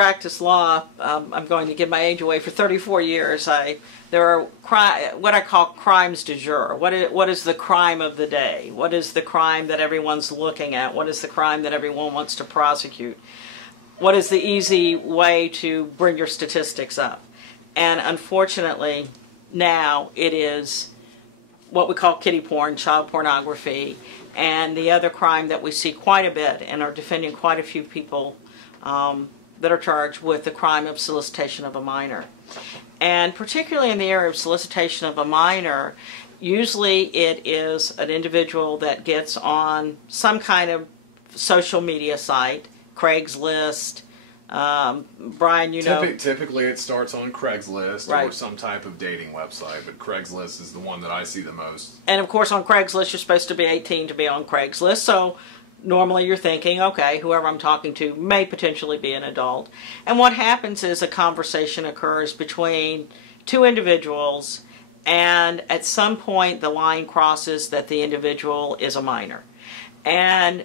practiced law, I'm going to give my age away, for 34 years. There are what I call crimes du jour. What is the crime of the day? What is the crime that everyone's looking at? What is the crime that everyone wants to prosecute? What is the easy way to bring your statistics up? And unfortunately, now it is what we call kiddie porn, child pornography, and the other crime that we see quite a bit and are defending quite a few people that are charged with the crime of solicitation of a minor. And particularly in the area of solicitation of a minor, usually it is an individual that gets on some kind of social media site, Craigslist. Brian, you know... Typically it starts on Craigslist, right, or some type of dating website, but Craigslist is the one that I see the most. And of course on Craigslist you're supposed to be 18 to be on Craigslist, so normally you're thinking, okay, whoever I'm talking to may potentially be an adult. And what happens is a conversation occurs between two individuals, and at some point the line crosses that the individual is a minor. And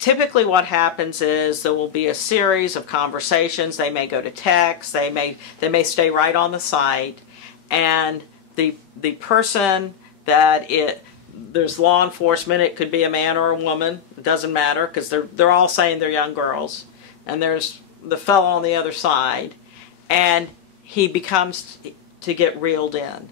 typically what happens is there will be a series of conversations. They may go to text, they may stay right on the site, and the person that there's law enforcement, it could be a man or a woman, it doesn't matter, because they're all saying they're young girls, and there's the fellow on the other side, and he becomes to get reeled in.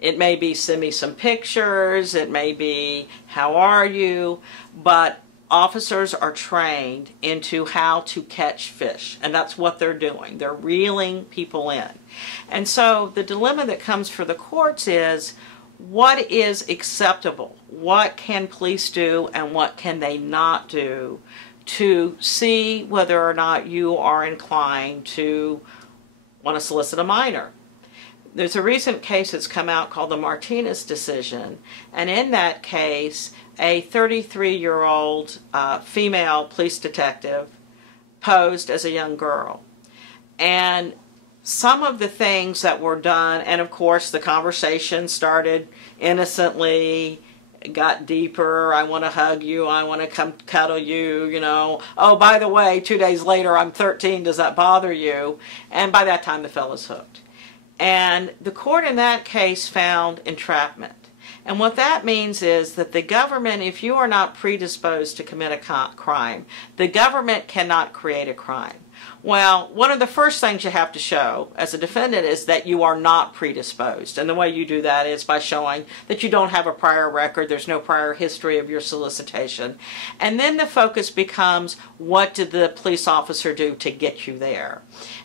It may be send me some pictures, it may be how are you, but officers are trained into how to catch fish, and that's what they're doing. They're reeling people in. And so the dilemma that comes for the courts is, what is acceptable? What can police do and what can they not do to see whether or not you are inclined to want to solicit a minor? There's a recent case that's come out called the Martinez decision, and in that case a 33-year-old female police detective posed as a young girl. And some of the things that were done, and of course the conversation started innocently, got deeper, I want to hug you, I want to come cuddle you, you know, oh, by the way, 2 days later I'm 13, does that bother you? And by that time the fellow's hooked. And the court in that case found entrapment. And what that means is that the government, if you are not predisposed to commit a crime, the government cannot create a crime. Well, one of the first things you have to show as a defendant is that you are not predisposed. And the way you do that is by showing that you don't have a prior record, there's no prior history of your solicitation. And then the focus becomes, what did the police officer do to get you there?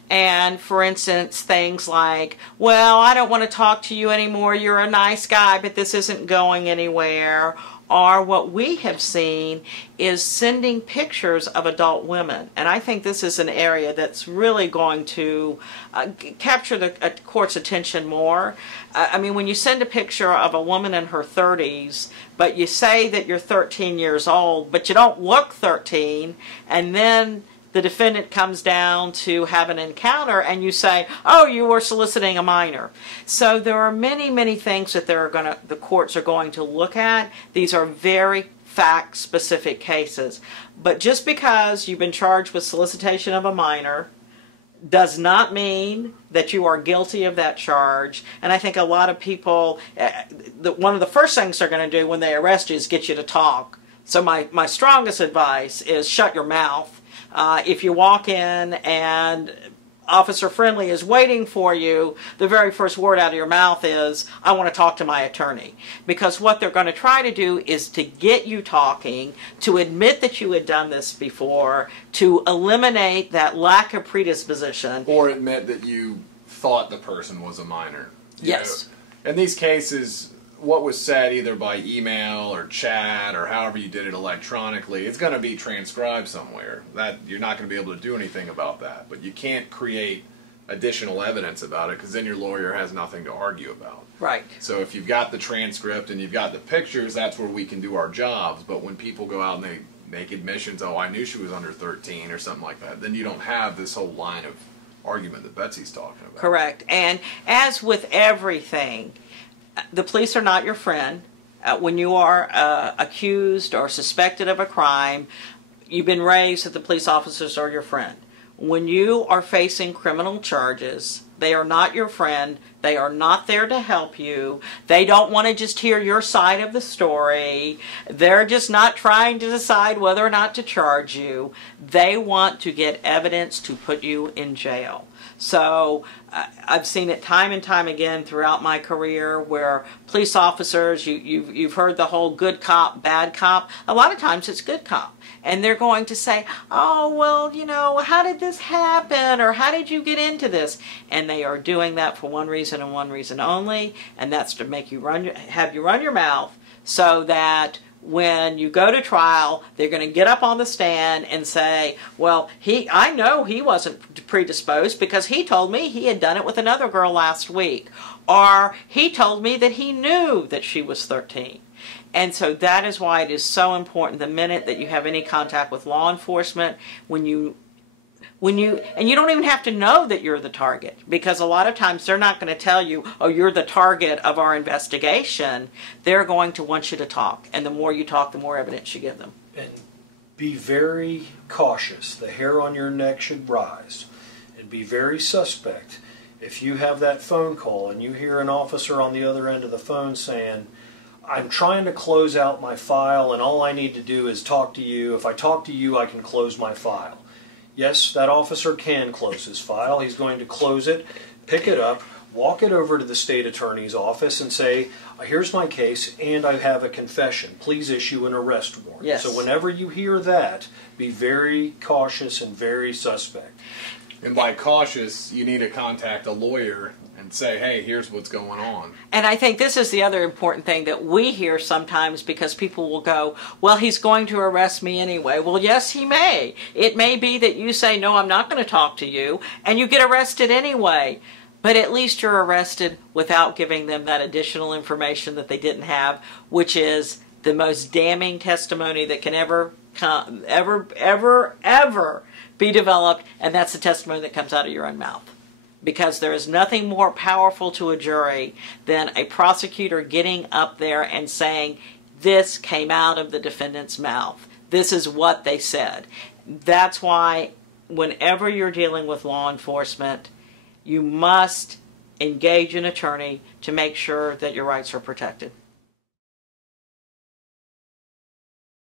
And for instance, things like, well, I don't want to talk to you anymore, you're a nice guy, but this isn't going anywhere. Or what we have seen is sending pictures of adult women. And I think this is an area that's really going to capture the court's attention more. I mean, when you send a picture of a woman in her 30s, but you say that you're 13 years old, but you don't look 13, and then the defendant comes down to have an encounter and you say, oh, you were soliciting a minor. So there are many, many things that the courts are going to look at. These are very fact-specific cases. But just because you've been charged with solicitation of a minor does not mean that you are guilty of that charge. And I think a lot of people, one of the first things they're going to do when they arrest you is get you to talk. So my strongest advice is shut your mouth. If you walk in and Officer Friendly is waiting for you, the very first word out of your mouth is, I want to talk to my attorney. Because what they're going to try to do is to get you talking, to admit that you had done this before, to eliminate that lack of predisposition. Or admit that you thought the person was a minor. Yes. You know, in these cases, what was said either by email or chat or however you did it electronically, it's going to be transcribed somewhere. That you're not going to be able to do anything about that. But you can't create additional evidence about it because then your lawyer has nothing to argue about. Right. So if you've got the transcript and you've got the pictures, that's where we can do our jobs. But when people go out and they make admissions, oh, I knew she was under 13 or something like that, then you don't have this whole line of argument that Betsy's talking about. Correct. And as with everything, the police are not your friend. When you are accused or suspected of a crime, you've been raised that the police officers are your friend. When you are facing criminal charges, they are not your friend. They are not there to help you. They don't want to just hear your side of the story. They're just not trying to decide whether or not to charge you. They want to get evidence to put you in jail. So I've seen it time and time again throughout my career where police officers, you've heard the whole good cop, bad cop. A lot of times it's good cop. And they're going to say, oh, well, you know, how did this happen? Or how did you get into this? And they are doing that for one reason and one reason only, and that's to make you have you run your mouth so that when you go to trial, they're going to get up on the stand and say, well, I know he wasn't predisposed because he told me he had done it with another girl last week. Or he told me that he knew that she was 13. And so that is why it is so important the minute that you have any contact with law enforcement, and you don't even have to know that you're the target, because a lot of times they're not going to tell you, oh, you're the target of our investigation. They're going to want you to talk, and the more you talk, the more evidence you give them. And be very cautious. The hair on your neck should rise, and be very suspect. If you have that phone call and you hear an officer on the other end of the phone saying, I'm trying to close out my file and all I need to do is talk to you. If I talk to you, I can close my file. Yes, that officer can close his file. He's going to close it, pick it up, walk it over to the state attorney's office and say, here's my case and I have a confession. Please issue an arrest warrant. Yes. So whenever you hear that, be very cautious and very suspect. And by cautious, you need to contact a lawyer and say, hey, here's what's going on. And I think this is the other important thing that we hear sometimes, because people will go, well, he's going to arrest me anyway. Well, yes, he may. It may be that you say, no, I'm not going to talk to you, and you get arrested anyway. But at least you're arrested without giving them that additional information that they didn't have, which is the most damning testimony that can ever be developed, and that's the testimony that comes out of your own mouth. Because there is nothing more powerful to a jury than a prosecutor getting up there and saying, this came out of the defendant's mouth. This is what they said. That's why whenever you're dealing with law enforcement, you must engage an attorney to make sure that your rights are protected.